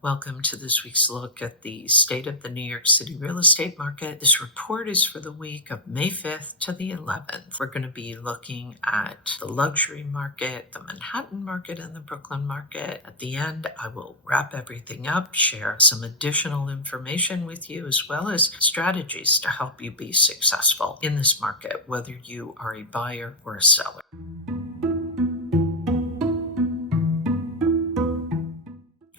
Welcome to this week's look at the state of the New York City real estate market. This report is for the week of May 5th to the 11th. We're going to be looking at the luxury market, the Manhattan market, and the Brooklyn market. At the end, I will wrap everything up, share some additional information with you, as well as strategies to help you be successful in this market, whether you are a buyer or a seller.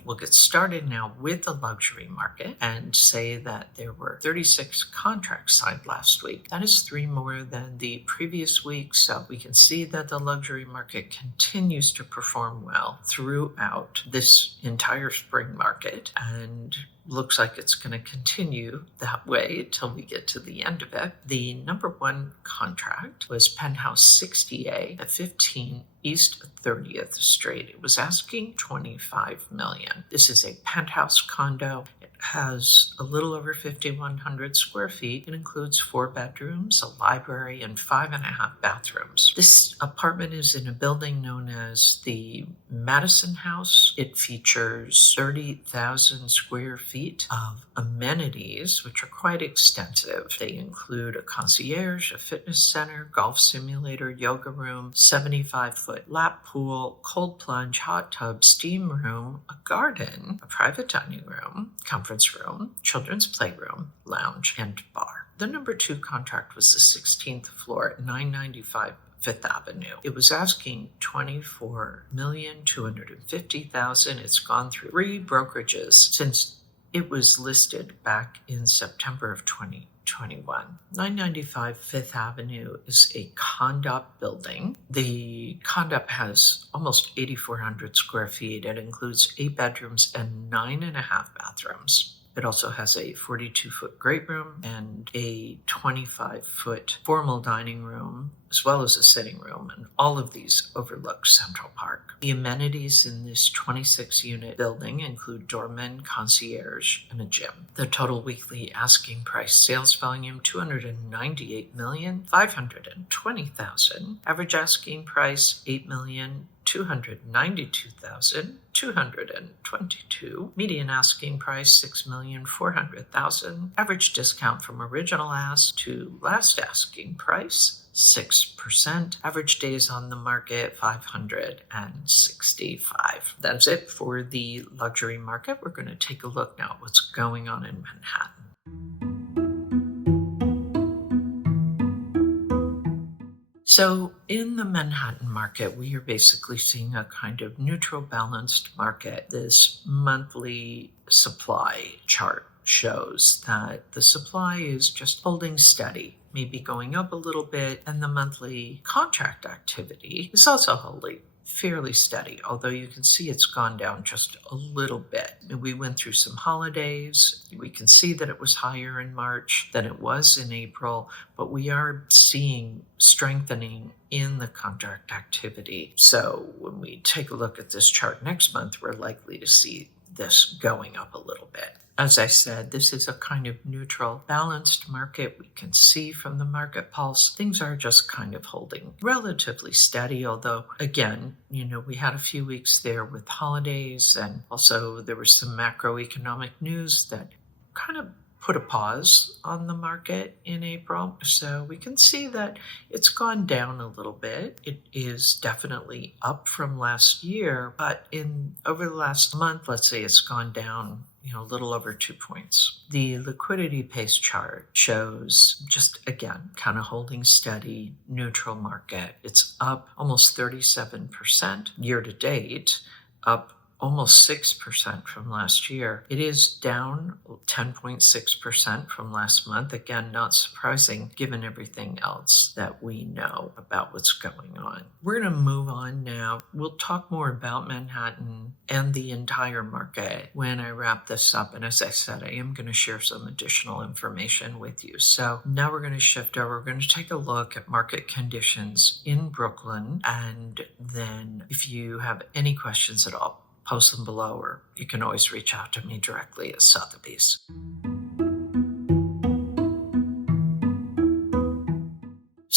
We'll get started now with the luxury market and say that there were 36 contracts signed last week. That is 3 more than the previous week, so we can see that the luxury market continues to perform well throughout this entire spring market, and looks like it's going to continue that way till we get to the end of it. The number one contract was Penthouse 60A at 15 East 30th Street. It was asking $25 million. This is a penthouse condo. It has a little over 5,100 square feet. It includes 4 bedrooms, a library, and 5.5 bathrooms. This apartment is in a building known as the Madison House. It features 30,000 square feet of amenities, which are quite extensive. They include a concierge, a fitness center, golf simulator, yoga room, 75-foot lap pool, cold plunge, hot tub, steam room, a garden, a private dining room, conference room, children's playroom, lounge, and bar. The number 2 contract was the 16th floor at 995 Fifth Avenue. It was asking $24,250,000. It's gone through 3 brokerages since it was listed back in September of 2021. 995 Fifth Avenue is a condo building. The condo has almost 8,400 square feet. It includes 8 bedrooms and 9.5 bathrooms. It also has a 42-foot great room and a 25-foot formal dining room, as well as a sitting room, and all of these overlook Central Park. The amenities in this 26-unit building include doorman, concierge, and a gym. The total weekly asking price sales volume, $298,520,000. Average asking price, $8,292,222. Median asking price, $6,400,000. Average discount from original ask to last asking price, 6%. Average days on the market, 565. That's it for the luxury market. We're going to take a look now at what's going on in Manhattan. So in the Manhattan market, we are basically seeing a kind of neutral, balanced market. This monthly supply chart shows that the supply is just holding steady, maybe going up a little bit, and the monthly contract activity is also holding fairly steady, although you can see it's gone down just a little bit. We went through some holidays. We can see that it was higher in March than it was in April, but we are seeing strengthening in the contract activity. So when we take a look at this chart next month, we're likely to see this going up a little bit. As I said, this is a kind of neutral, balanced market. We can see from the market pulse, things are just kind of holding relatively steady, although, again, we had a few weeks there with holidays, and also there was some macroeconomic news that kind of put a pause on the market in April. So we can see that it's gone down a little bit. It is definitely up from last year, but over the last month, let's say it's gone down a little over 2 points. The liquidity pace chart shows just, again, kind of holding steady, neutral market. It's up almost 37% year to date, up almost 6% from last year. It is down 10.6% from last month. Again, not surprising given everything else that we know about what's going on. We're going to move on now. We'll talk more about Manhattan and the entire market when I wrap this up. And as I said, I am going to share some additional information with you. So now we're going to shift over. We're going to take a look at market conditions in Brooklyn. And then if you have any questions at all, post them below, or you can always reach out to me directly at Sotheby's.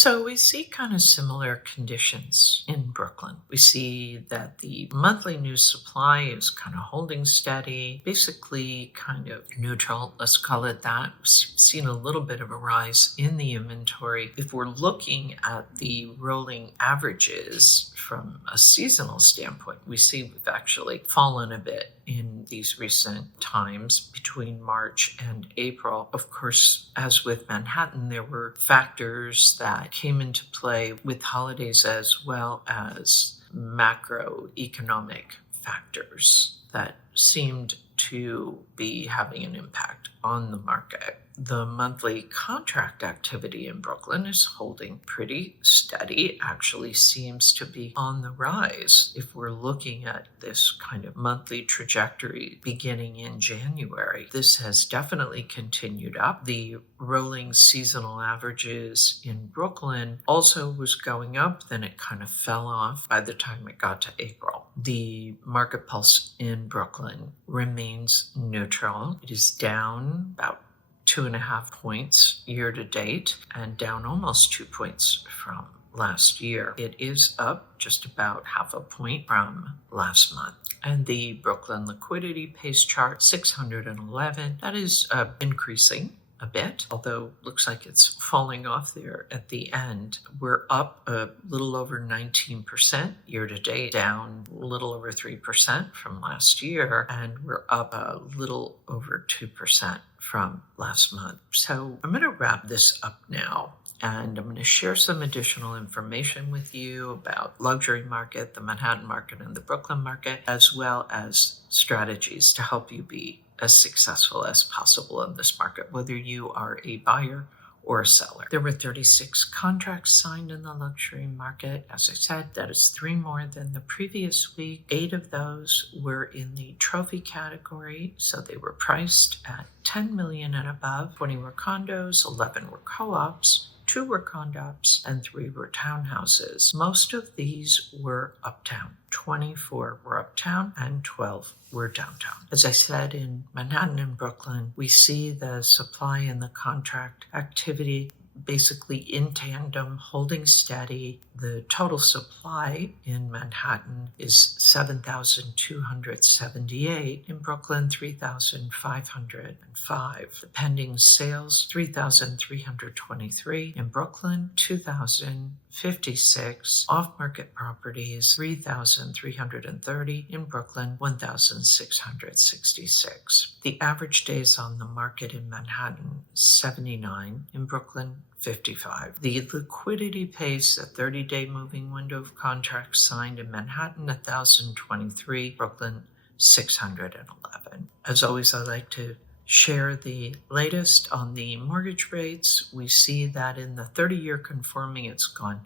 So we see kind of similar conditions in Brooklyn. We see that the monthly new supply is kind of holding steady, basically kind of neutral, let's call it that. We've seen a little bit of a rise in the inventory. If we're looking at the rolling averages from a seasonal standpoint, we see we've actually fallen a bit in these recent times between March and April. Of course, as with Manhattan, there were factors that came into play with holidays as well as macroeconomic factors that seemed to be having an impact on the market. The monthly contract activity in Brooklyn is holding pretty steady, actually seems to be on the rise if we're looking at this kind of monthly trajectory beginning in January. This has definitely continued up. The rolling seasonal averages in Brooklyn also was going up, then it kind of fell off by the time it got to April. The market pulse in Brooklyn remains neutral. It is down about 2.5 points year to date and down almost 2 points from last year. It is up just about 0.5 point from last month. And the Brooklyn Liquidity Pace chart, 611, that is increasing a bit, although looks like it's falling off there at the end. We're up a little over 19% year to date, down a little over 3% from last year, and we're up a little over 2% from last month. So I'm going to wrap this up now, and I'm going to share some additional information with you about luxury market, the Manhattan market, and the Brooklyn market, as well as strategies to help you be as successful as possible in this market, whether you are a buyer or a seller. There were 36 contracts signed in the luxury market. As I said, that is 3 more than the previous week. 8 of those were in the trophy category, so they were priced at $10 million and above. 20 were condos, 11 were co-ops, 2 were condos, and 3 were townhouses. Most of these were uptown. 24 were uptown and 12 were downtown. As I said, in Manhattan and Brooklyn, we see the supply and the contract activity basically in tandem, holding steady. The total supply in Manhattan is 7,278. In Brooklyn, 3,505. The pending sales, 3,323. In Brooklyn, 2,056. Off-market properties, 3,330. In Brooklyn, 1,666. The average days on the market in Manhattan, 79. In Brooklyn, 55. The liquidity pace, a 30-day moving window of contracts signed in Manhattan, 1,023. Brooklyn, 611. As always, I like to share the latest on the mortgage rates. We see that in the 30-year conforming, it's gone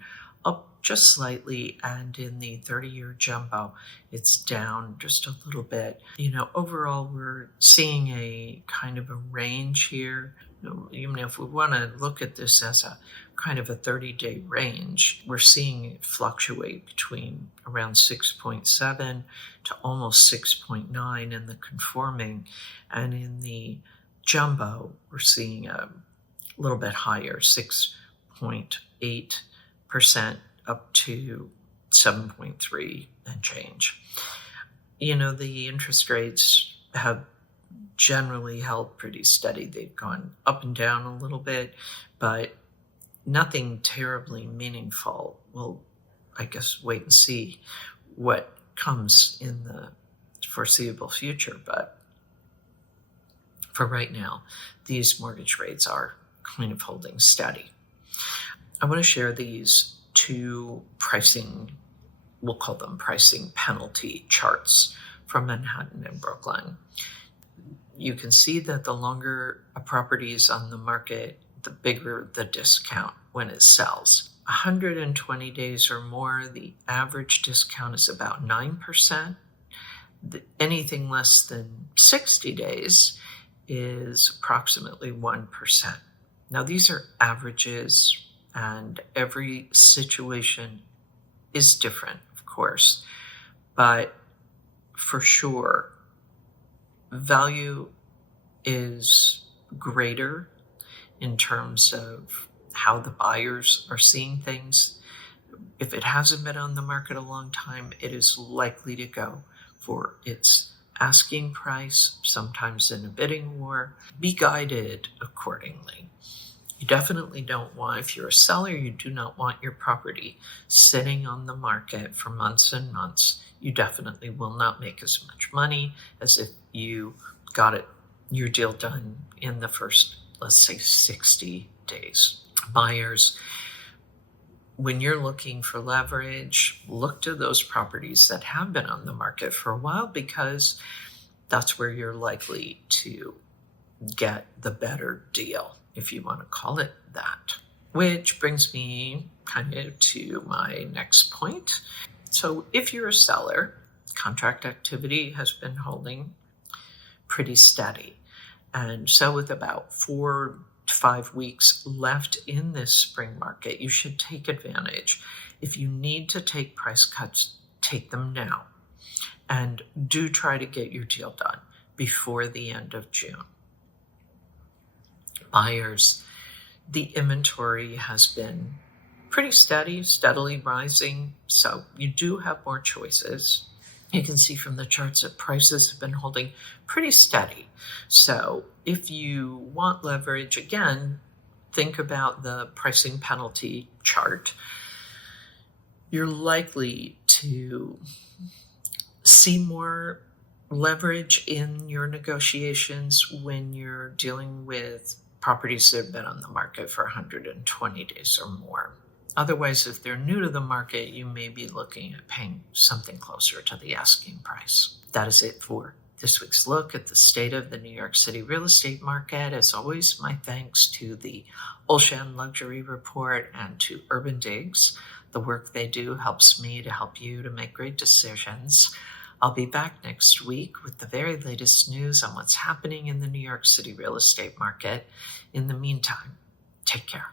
up just slightly, and in the 30-year jumbo, it's down just a little bit. Overall, we're seeing a kind of a range here. Even if we want to look at this as a kind of a 30-day range, we're seeing it fluctuate between around 6.7 to almost 6.9 in the conforming, and in the jumbo, we're seeing a little bit higher, 6.8% up to 7.3 and change. The interest rates have generally held pretty steady. They've gone up and down a little bit, but nothing terribly meaningful. We'll, I guess, wait and see what comes in the foreseeable future. But for right now, these mortgage rates are kind of holding steady. I want to share these 2 pricing, we'll call them pricing penalty charts from Manhattan and Brooklyn. You can see that the longer a property is on the market, the bigger the discount when it sells. 120 days or more, the average discount is about 9%. Anything less than 60 days is approximately 1%. Now, these are averages, and every situation is different, of course, but for sure, value is greater in terms of how the buyers are seeing things. If it hasn't been on the market a long time, it is likely to go for its asking price, sometimes in a bidding war. Be guided accordingly. You definitely don't want, if you're a seller, you do not want your property sitting on the market for months and months. You definitely will not make as much money as if you got your deal done in the first, let's say, 60 days. Buyers, when you're looking for leverage, look to those properties that have been on the market for a while, because that's where you're likely to get the better deal, if you want to call it that. Which brings me kind of to my next point. So if you're a seller, contract activity has been holding pretty steady. And so with about 4 to 5 weeks left in this spring market, you should take advantage. If you need to take price cuts, take them now. And do try to get your deal done before the end of June. Buyers, the inventory has been pretty steadily rising, so you do have more choices. You can see from the charts that prices have been holding pretty steady. So if you want leverage, again, think about the pricing penalty chart. You're likely to see more leverage in your negotiations when you're dealing with properties that have been on the market for 120 days or more. Otherwise, if they're new to the market, you may be looking at paying something closer to the asking price. That is it for this week's look at the state of the New York City real estate market. As always, my thanks to the Olshan Luxury Report and to Urban Digs. The work they do helps me to help you to make great decisions. I'll be back next week with the very latest news on what's happening in the New York City real estate market. In the meantime, take care.